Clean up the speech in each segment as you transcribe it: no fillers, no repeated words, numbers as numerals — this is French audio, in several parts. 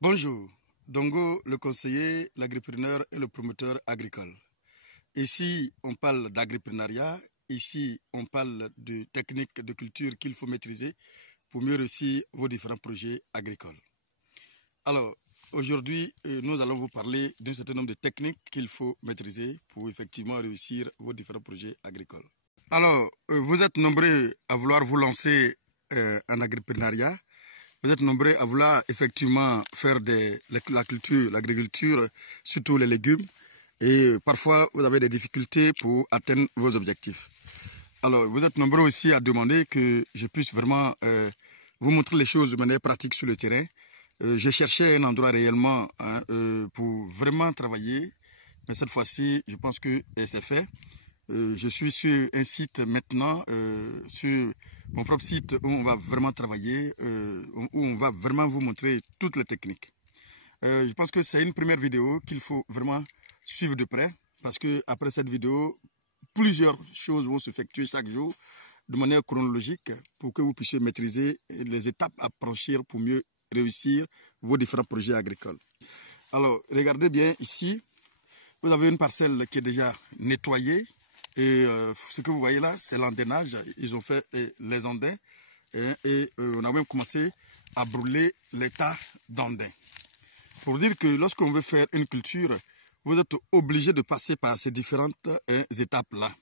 Bonjour, Dongo, le conseiller, l'agripreneur et le promoteur agricole. Ici, on parle d'agripreneuriat, ici, on parle de techniques de culture qu'il faut maîtriser pour mieux réussir vos différents projets agricoles. Alors, aujourd'hui, nous allons vous parler d'un certain nombre de techniques qu'il faut maîtriser pour effectivement réussir vos différents projets agricoles. Alors, vous êtes nombreux à vouloir vous lancer en agripreneuriat. Vous êtes nombreux à vouloir effectivement faire l'agriculture, surtout les légumes. Et parfois, vous avez des difficultés pour atteindre vos objectifs. Alors, vous êtes nombreux aussi à demander que je puisse vraiment vous montrer les choses de manière pratique sur le terrain. J'ai cherché un endroit réellement pour vraiment travailler. Mais cette fois-ci, je pense que c'est fait. Je suis sur un site maintenant, sur mon propre site où on va vraiment travailler, où on va vraiment vous montrer toutes les techniques. Je pense que c'est une première vidéo qu'il faut vraiment suivre de près parce que après cette vidéo, plusieurs choses vont s'effectuer chaque jour de manière chronologique pour que vous puissiez maîtriser les étapes à franchir pour mieux réussir vos différents projets agricoles. Alors, regardez bien ici, vous avez une parcelle qui est déjà nettoyée. Et ce que vous voyez là, c'est l'andainage. Ils ont fait les andins et on a même commencé à brûler les tas d'andins. Pour dire que lorsqu'on veut faire une culture, vous êtes obligé de passer par ces différentes étapes-là.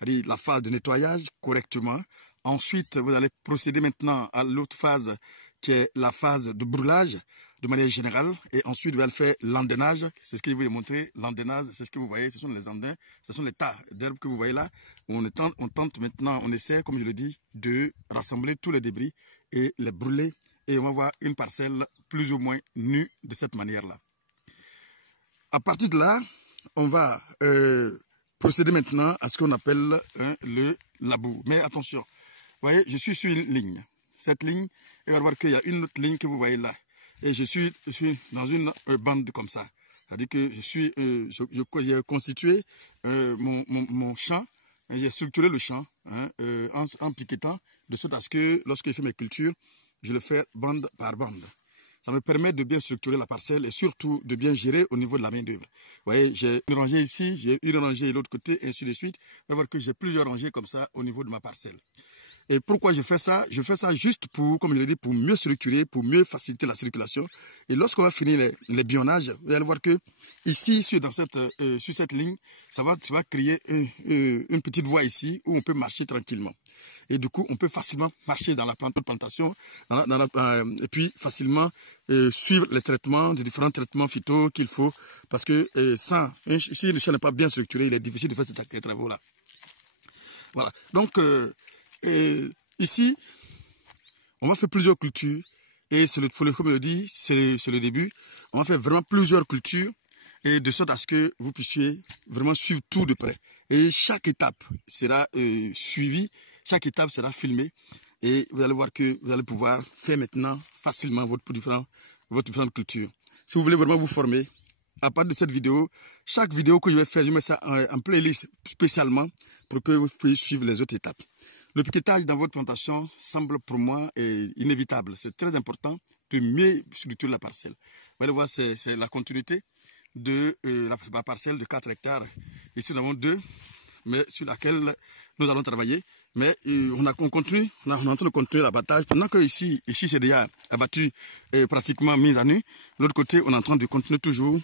C'est-à-dire la phase de nettoyage correctement. Ensuite, vous allez procéder maintenant à l'autre phase qui est la phase de brûlage de manière générale. Et ensuite, vous allez faire l'andainage. C'est ce que je vais vous montrer. L'andainage, c'est ce que vous voyez. Ce sont les andins. Ce sont les tas d'herbes que vous voyez là. On tente maintenant, on essaie, comme je le dis, de rassembler tous les débris et les brûler. Et on va voir une parcelle plus ou moins nue de cette manière-là. À partir de là, on va procéder maintenant à ce qu'on appelle le labour. Mais attention, vous voyez, je suis sur une ligne. Cette ligne, et vous allez voir qu'il y a une autre ligne que vous voyez là. Et je suis dans une bande comme ça. C'est-à-dire que j'ai constitué mon champ, j'ai structuré le champ en piquetant, de sorte à ce que lorsque je fais mes cultures, je le fais bande par bande. Ça me permet de bien structurer la parcelle et surtout de bien gérer au niveau de la main d'œuvre. Vous voyez, j'ai une rangée ici, j'ai une rangée de l'autre côté, et ainsi de suite. Vous allez voir que j'ai plusieurs rangées comme ça au niveau de ma parcelle. Et pourquoi je fais ça? Je fais ça juste pour, comme je l'ai dit, pour mieux structurer, pour mieux faciliter la circulation. Et lorsqu'on va finir les bionnages, vous allez voir que ici, sur cette ligne, ça va créer une petite voie ici où on peut marcher tranquillement. Et du coup, on peut facilement marcher dans la plantation et puis facilement suivre les traitements, les différents traitements phyto qu'il faut. Parce que si le champ n'est pas bien structuré, il est difficile de faire ces travaux-là. Voilà. Donc, ici, on va faire plusieurs cultures. Et comme je le dis, c'est le début. On va faire vraiment plusieurs cultures. Et de sorte à ce que vous puissiez vraiment suivre tout de près. Et chaque étape sera suivie. Chaque étape sera filmée et vous allez voir que vous allez pouvoir faire maintenant facilement votre différente culture. Si vous voulez vraiment vous former, à part de cette vidéo, chaque vidéo que je vais faire, je mets ça en playlist spécialement pour que vous puissiez suivre les autres étapes. Le piquetage dans votre plantation semble pour moi inévitable. C'est très important de mieux structurer la parcelle. Vous allez voir, c'est la continuité de la parcelle de 4 hectares. Ici, nous avons 2, mais sur laquelle nous allons travailler. Mais on continue, on est en train de continuer l'abattage. Pendant que ici c'est déjà abattu et pratiquement mis à nu. De l'autre côté, on est en train de continuer toujours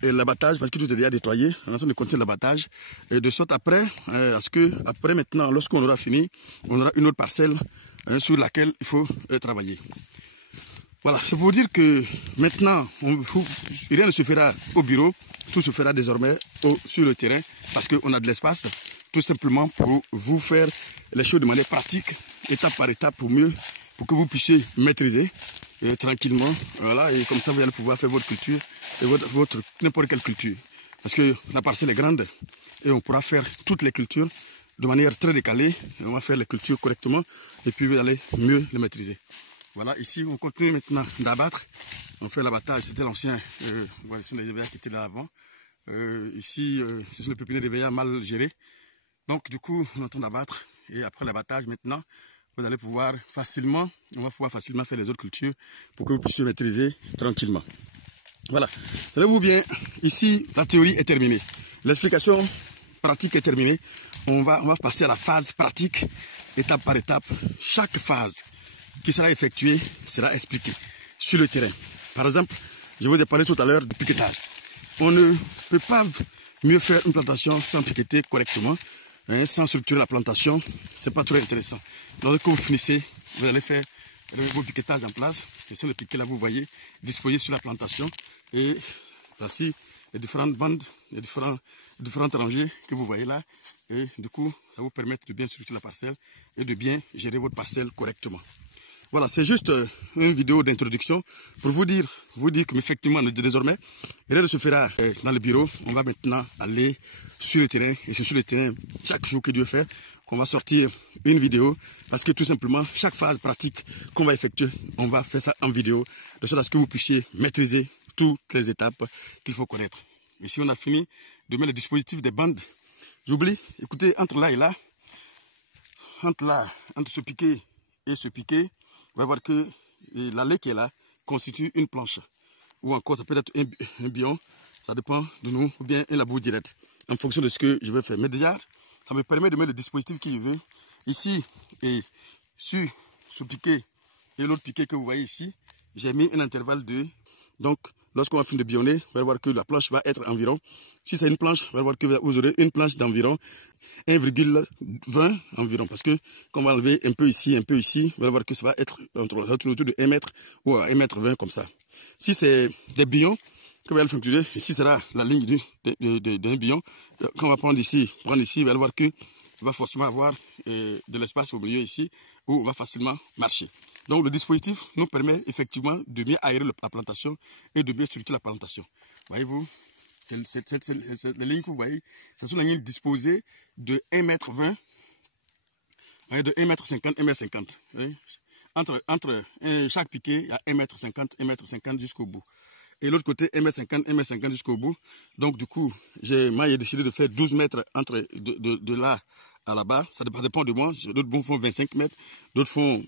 l'abattage parce que tout est déjà nettoyé. On est en train de continuer l'abattage. Et de sorte après, après maintenant, lorsqu'on aura fini, on aura une autre parcelle sur laquelle il faut travailler. Voilà, c'est pour vous dire que maintenant, rien ne se fera au bureau, tout se fera désormais sur le terrain parce qu'on a de l'espace. Tout simplement pour vous faire les choses de manière pratique, étape par étape, pour que vous puissiez maîtriser tranquillement. Voilà, et comme ça, vous allez pouvoir faire votre culture et n'importe quelle culture. Parce que la parcelle est grande et on pourra faire toutes les cultures de manière très décalée. Et on va faire les cultures correctement et puis vous allez mieux les maîtriser. Voilà, ici, on continue maintenant d'abattre. On fait l'abattage, c'était l'ancien, voilà, ce sont les réveillats qui étaient là avant. Ici, ce sont les pépiniers de réveillats mal gérés. Donc, du coup, on est en train d'abattre. Et après l'abattage, maintenant, vous allez pouvoir facilement, on va pouvoir facilement faire les autres cultures pour que vous puissiez maîtriser tranquillement. Voilà, tenez-vous bien, ici la théorie est terminée, l'explication pratique est terminée. On va passer à la phase pratique, étape par étape. Chaque phase qui sera effectuée sera expliquée sur le terrain. Par exemple, je vous ai parlé tout à l'heure de piquetage. On ne peut pas mieux faire une plantation sans piqueter correctement, hein, sans structurer la plantation. C'est pas très intéressant. Lorsque vous finissez, vous allez faire vos piquetages en place. Ce sont les piquets là, vous voyez, disposés sur la plantation. Et voici les différentes bandes, les différentes rangées que vous voyez là. Et du coup, ça vous permet de bien structurer la parcelle et de bien gérer votre parcelle correctement. Voilà, c'est juste une vidéo d'introduction pour vous dire que effectivement, désormais, rien ne se fera dans le bureau. On va maintenant aller sur le terrain. Et c'est sur le terrain, chaque jour que Dieu fait, qu'on va sortir une vidéo. Parce que tout simplement, chaque phase pratique qu'on va effectuer, on va faire ça en vidéo. De sorte à ce que vous puissiez maîtriser toutes les étapes qu'il faut connaître. Et si on a fini de mettre le dispositif des bandes, j'oublie, écoutez, entre là et là, entre ce piquet et ce piquet, vous allez voir que l'allée qui est là constitue une planche. Ou encore, ça peut être un bion, ça dépend de nous, ou bien un labour direct, en fonction de ce que je veux faire. Mais déjà, ça me permet de mettre le dispositif que je veux. Ici, et sur ce piquet et l'autre piquet que vous voyez ici, j'ai mis un intervalle de... Donc, lorsqu'on va finir de bionner, vous allez voir que la planche va être environ, si c'est une planche, vous allez voir que vous aurez une planche d'environ 1,20 environ. Parce que, quand on va enlever un peu ici, vous allez voir que ça va être autour de 1 mètre ou à 1,20 m comme ça. Si c'est des bions que vous allez fonctionner, ici sera la ligne d'un bion. Quand on va prendre ici, vous allez voir que il va forcément avoir de l'espace au milieu ici où on va facilement marcher. Donc le dispositif nous permet effectivement de bien aérer la plantation et de bien structurer la plantation. Voyez-vous, les lignes que vous voyez, ce sont des lignes disposées de 1,20 m, de 1,50 m, 1,50 m. Entre chaque piquet, il y a 1,50 m, 1,50 m jusqu'au bout. Et l'autre côté, 1,50 m, 1,50 m jusqu'au bout. Donc du coup, moi j'ai décidé de faire 12 mètres entre de là à là-bas. Ça dépend de moi. D'autres font 25 mètres, d'autres font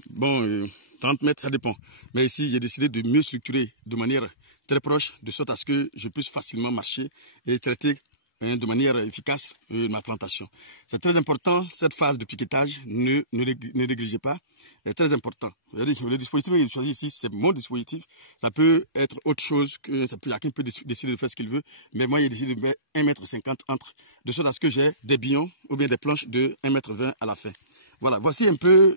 30 mètres, ça dépend. Mais ici, j'ai décidé de mieux structurer de manière très proche, de sorte à ce que je puisse facilement marcher et traiter de manière efficace ma plantation. C'est très important, cette phase de piquetage, ne négligez pas, c'est très important. Le dispositif que j'ai choisi ici, c'est mon dispositif, ça peut être autre chose, chacun peut décider de faire ce qu'il veut, mais moi j'ai décidé de mettre 1,50 m entre, de sorte à ce que j'ai des bions ou bien des planches de 1,20 m à la fin. Voilà, voici un peu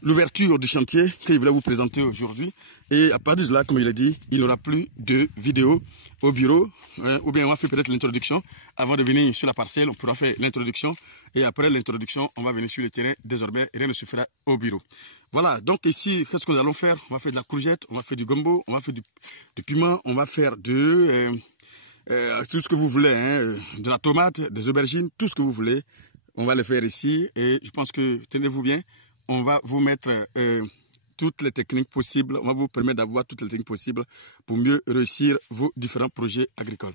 l'ouverture du chantier que je voulais vous présenter aujourd'hui. Et à partir de là, comme je l'ai dit, il n'y aura plus de vidéos au bureau. Ou bien on va faire peut-être l'introduction. Avant de venir sur la parcelle, on pourra faire l'introduction. Et après l'introduction, on va venir sur le terrain. Désormais, rien ne se fera au bureau. Voilà, donc ici, qu'est-ce que nous allons faire? On va faire de la courgette, on va faire du gombo, on va faire du piment, on va faire tout ce que vous voulez, hein, de la tomate, des aubergines, tout ce que vous voulez. On va le faire ici et je pense que, tenez-vous bien, on va vous mettre toutes les techniques possibles, on va vous permettre d'avoir toutes les techniques possibles pour mieux réussir vos différents projets agricoles.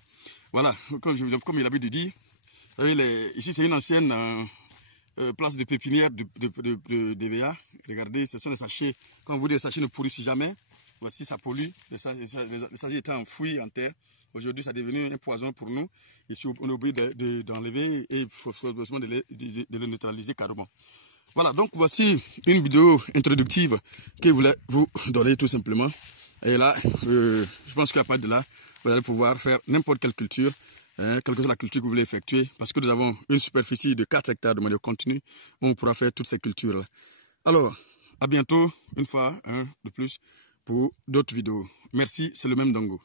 Voilà, comme il a l'habitude de dire, ici c'est une ancienne place de pépinière de DVA. Regardez, ce sont les sachets, comme vous dites, les sachets ne pourrissent jamais. Voici, ça pollue, les sachets étaient enfouis en terre. Aujourd'hui, ça est devenu un poison pour nous. Ici, on est obligé d'enlever et il faut besoin de les neutraliser carrément. Voilà, donc voici une vidéo introductive que je voulais vous donner tout simplement. Et là, je pense qu'à partir de là, vous allez pouvoir faire n'importe quelle culture, quelle que soit la culture que vous voulez effectuer, parce que nous avons une superficie de 4 hectares de manière continue, où on pourra faire toutes ces cultures-là. Alors, à bientôt, une fois de plus, pour d'autres vidéos. Merci, c'est le même Dongo.